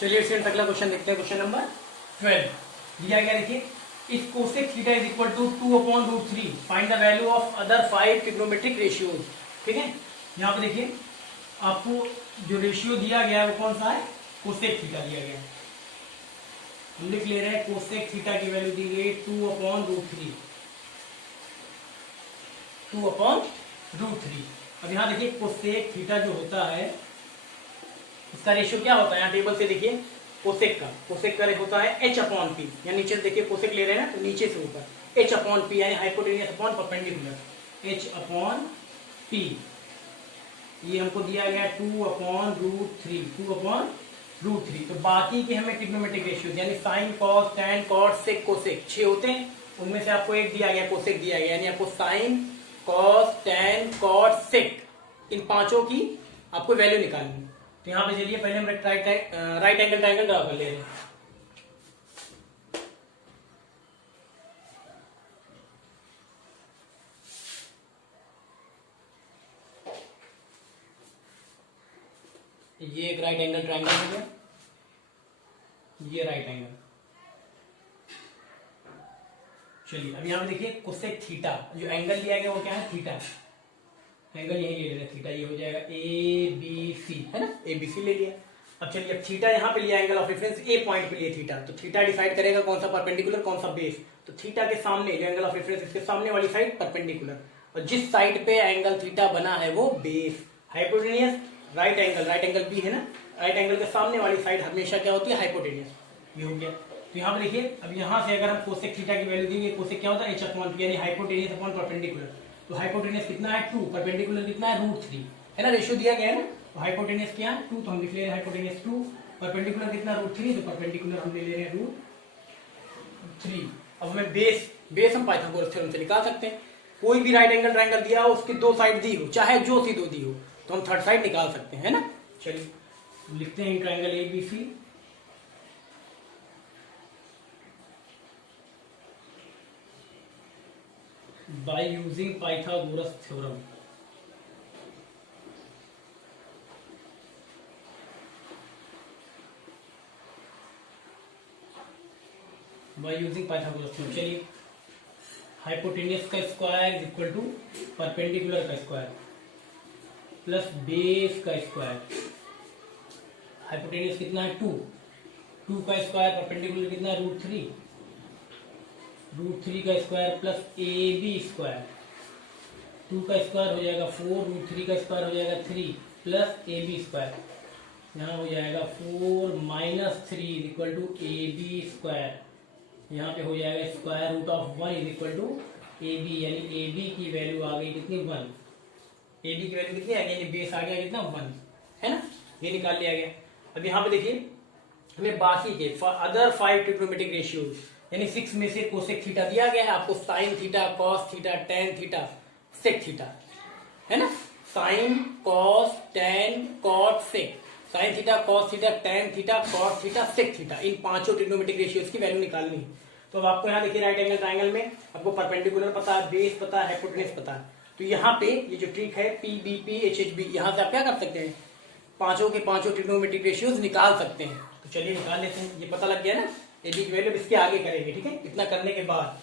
चलिए स्टूडेंट अगला क्वेश्चन देखते हैं। क्वेश्चन नंबर 12 दिया गया, देखिए if cosec theta is equal to 2/√3 find the value of other 5 trigonometric ratios. ठीक है, यहाँ पे देखिए आपको जो रेशियो दिया गया है वो कौन सा है, कोसेक थीटा दिया गया है। हम लिख ले रहे हैं कोसेक थीटा की वैल्यू दी गई 2/√3। 2/√3। अब यहाँ देखिए कोसेक थीटा जो होता है इसका रेशियो क्या होता है, यहाँ टेबल से देखिए कोसेक का रेशियो होता है h/p। या नीचे देखिए कोसेक ले रहे हैं ना, तो नीचे से ऊपर h/p यानी हाइपोटेनियस अपॉन परपेंडिकुलर h/p। ये हमको दिया गया 2/√3। 2/√3। तो बाकी के हमें ट्रिग्नोमेट्रिक रेशियो यानी sine cos tan cot sec cosec 6 होते हैं, उनमें से आपको एक दिया गया कोसेक दिया गया, यानी आपको sine cos tan cot sec इन पांचों की आपको वैल्यू निकालनी है। तो यहाँ पे चलिए पहले हम राइट एंगल ट्रायंगल ड्रा कर ले रहे हैं। ये एक राइट एंगल ट्रायंगल हो गया, ये राइट एंगल। चलिए अब यहाँ पे देखिए कोसेक थीटा, जो एंगल लिया गया वो क्या है, थीटा। एंगल यही ले लेना थीटा, ये हो जाएगा ABC, है ना, ABC ले लिया। अब चलिए अब थीटा यहाँ पे लिया, angle of reference A point पे लिया थीटा, तो थीटा डिसाइड करेगा कौन सा परपेंडिकुलर कौन सा बेस। तो थीटा के सामने जो एंगल ऑफ रेफरेंस इसके सामने वाली साइड परपेंडिकुलर, और जिस साइड पे एंगल थीटा बना है वो base. Hypotenuse right angle B है ना, राइट एंगल के सामने वाली साइड हमेशा क्या होती है, हाइपोटेनियस। ये हो गया। तो यहाँ पे देखिए अब यहाँ से अगर हम कोसेक थीटा की वैल्यू देंगे, कोसेक क्या होता है h/p यानी हाइपोटेनियस अपॉन परपेंडिकुलर। तो हाइपोटेनियस कितना है 2, परपेंडिकुलर कितना है √3, है ना, रेशियो दिया गया है ना। तो हाइपोटेनियस क्या है 2, तो हम लिख ले रहे हैं हाइपोटेनियस 2, परपेंडिकुलर कितना √3, तो परपेंडिकुलर हम ले ले रहे हैं √3। अब हमें बेस हम पाइथागोरस थ्योरम से निकाल सकते हैं। कोई भी राइट एंगल ट्रायंगल दिया हो, उसकी दो साइड दी हो, चाहे जो सी दो दी हो, तो हम थर्ड साइड निकाल सकते हैं, है ना। चलिए लिखते हैं triangle ABC। by using Pythagoras theorem। by using Pythagoras theorem। चलिए हाइपोटेनियस का square is equal to perpendicular का स्क्वायर प्लस बेस का स्क्वायर। हाइपोटेनियस कितना है 2 का स्क्वायर, परपेंडिकुलर कितना है √3 का स्क्वायर प्लस AB स्क्वायर। 2 का स्क्वायर हो जाएगा 4, √3 का स्क्वायर हो जाएगा 3 प्लस AB स्क्वायर। यहाँ हो जाएगा 4 - 3 is equal to AB square. यहाँ पे हो जाएगा square root of 1 is equal to AB, यानी AB की वैल्यू आ गई कितनी 1। AB की वैल्यू कितनी आ गई, यानी बेस आ गया कितना 1, है ना, ये निकाल लिया गया। अब यहाँ पे देखिए हमें बाकी के अदर 5 ट्रिग्नोमेट्रिक रेशियोज यानी 6 में से कोसेक थीटा दिया गया है आपको, sine theta, cos theta, tan theta, sec theta, है ना। Sine cos tan cot sec, sine theta, cos theta, tan theta, cot theta, sec theta, इन पांचों ट्रिग्नोमेट्रिक रेशियोज की वैल्यू निकालनी है। तो अब आपको यहाँ देखिए राइट एंगल ट्रायंगल में आपको परपेंडिकुलर पता है, बेस पता है, हाइपोटेनियस पता है। तो यहाँ पे ये जो ट्रिक है PBP HHB, यहाँ से आप क्या कर सकते हैं, पांचों के पांचों ट्रिग्नोमेट्रिक रेशियोज निकाल सकते हैं। तो चलिए निकाल लेते हैं। ये पता लग गया ना, AB की वैल्यू इसके आगे करेंगे, ठीक है। इतना करने के बाद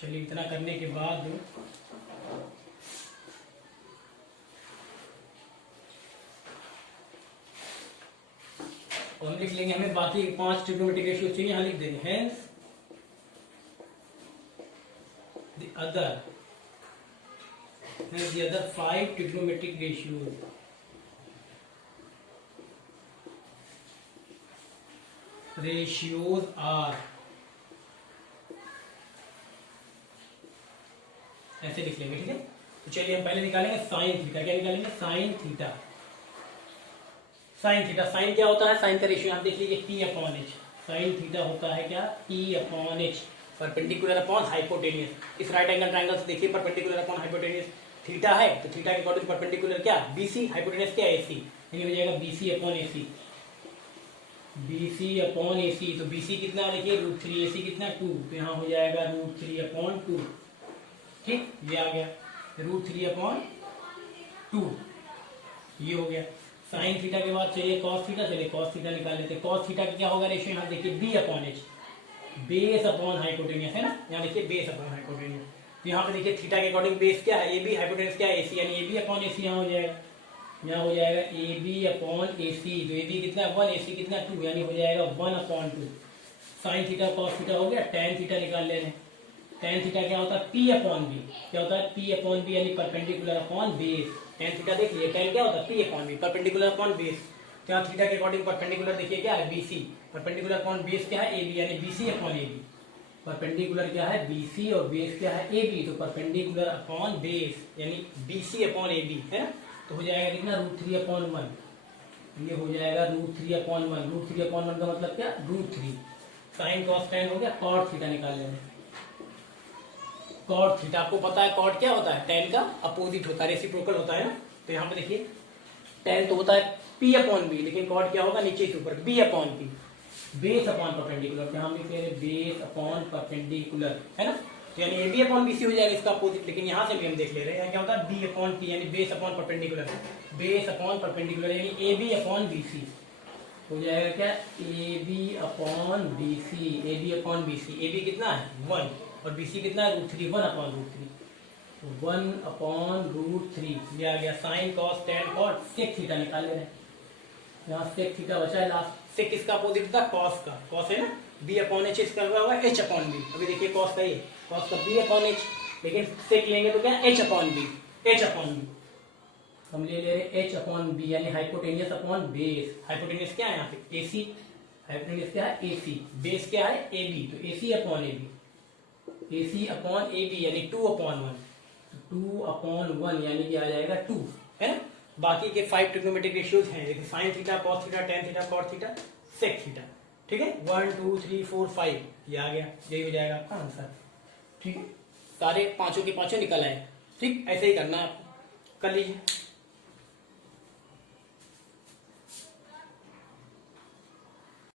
चलिए इतना करने के बाद और लिख लेंगे, हमें बाकी 5 ट्रिग्नोमेट्रिक रेशियो चाहिए, यहाँ लिख देंगे hence the other 5 trigonometric ratios are, ऐसे लिख लेंगे, ठीक है। तो चलिए हम पहले निकालेंगे साइन थीटा। क्या निकालेंगे, साइन थीटा। साइन क्या होता है, साइन का रेशियो आप देख लीजिए P/H। साइन थीटा होता है क्या, P/H, परपेंडिकुलर अपॉन हाइपोटेनियस। इस राइट एंगल ट्रायंगल से देखिए परपेंडिकुलर अपॉन हाइपोटेनियस थीटा है, तो थीटा के अकॉर्डिंग परपेंडिकुलर क्या BC, हाइपोटेनियस क्या AC, यानी हो जाएगा BC/AC। BC/AC, तो BC कितना देखिए √3, AC कितना 2, तो यहाँ हो जाएगा √3/2, ठीक, ये आ गया √3/2, ये हो गया। साइन थीटा के बाद चाहिए कॉस थीटा, चलिए कॉस थीटा निकाल लेते हैं। कॉस थीटा क्या होगा रेशियो, यहाँ देखिए B upon H, base upon hypotenuse है ना, यहाँ देखिए बेस अपॉन हाइपोटेनियस। तो यहाँ पे देखिए थीटा के अकॉर्डिंग बेस क्या है, ए बी, हाइपोटेनियस क्या है, एसी, यानी ए बी अपॉन एसी यहाँ हो जाएगा, यहाँ हो जाएगा ए बी अपॉन ए सी। तो ए बी कितना है 1, ए सी कितना 2, यानी हो जाएगा 1/2। साइन थीटा कॉस थीटा हो गया, टेन थीटा निकाल ले रहे हैं। टेन थीटा क्या होता है, पी अपॉन बी, क्या होता है पी अपॉन बी, यानी perpendicular upon base. Tan theta देख लिए, टेन क्या होता है P upon B, perpendicular upon base. तो यहाँ थीटा के अकॉर्डिंग परपेंडिकुलर देखिए क्या है बीसी, परपेंडिकुलर अपॉन बेस क्या है ए बी, यानी BC upon A B. Perpendicular क्या है बीसी और बेस क्या है ए बी, तो परपेंडिकुलर अपॉन बेस यानी बीसी अपॉन ए बी है ना। तो हो जाएगा कितना √3/1, ये हो जाएगा √3/1। √3/1 का मतलब क्या, √3। साइन कॉस टेन हो गया, कॉट थीटा निकाल लेंगे। कॉट थीटा आपको पता है कॉट क्या होता है, टेन का अपोजिट होता है, रेसिप्रोकल होता है ना। तो यहाँ पे देखिए टेन तो होता है पी अपॉन बी, लेकिन कॉट क्या होगा नीचे से ऊपर B upon P, base upon perpendicular. यहाँ भी कह रहे बेस अपॉन परपेंडिकुलर है ना, तो यानी A B upon B C हो जाएगा इसका अपोजिट। लेकिन यहाँ से भी हम देख ले रहे हैं क्या होता है बी अपॉन पी, यानी base upon perpendicular, base upon perpendicular यानी A B upon B C हो जाएगा क्या, A B upon B C, A B upon B C. A B कितना है 1 और बी सी कितना है √3, 1/√3, 1/√3 ये आ गया। Sine cos tan cot sec theta निकाल ले रहे हैं। यहाँ सेक थीटा बचा है लास्ट। सेक किसका अपोजिट था, कॉस का, कॉस है ना, बी अपॉन एच इसका हुआ एच अपॉन बी। अभी देखिए कॉस का ये, कॉस का बी अपॉन एच, लेकिन सेक लेंगे तो क्या H upon B, H upon B हम ले रहे एच अपॉन बी, यानी हाइपोटेनियस अपॉन बेस। हाइपोटेनियस क्या है यहाँ पे एसी, हाइपोटेनियस क्या है एसी, बेस क्या है ए बी, तो AC upon A B, AC upon A B यानी 2/1, 2/1 यानी कि आ जाएगा 2 है ना। बाकी के 5 ट्रिग्नोमेट्रिक रेशियोज हैं, देखिए sine theta, cos theta, tan theta, cot theta, sec theta, ठीक है। 1 2 3 4 5 ये आ गया, यही हो जाएगा आपका आंसर, ठीक है। सारे पांचों के पांचों निकल आए, ठीक। ऐसे ही करना आप कर लीजिए।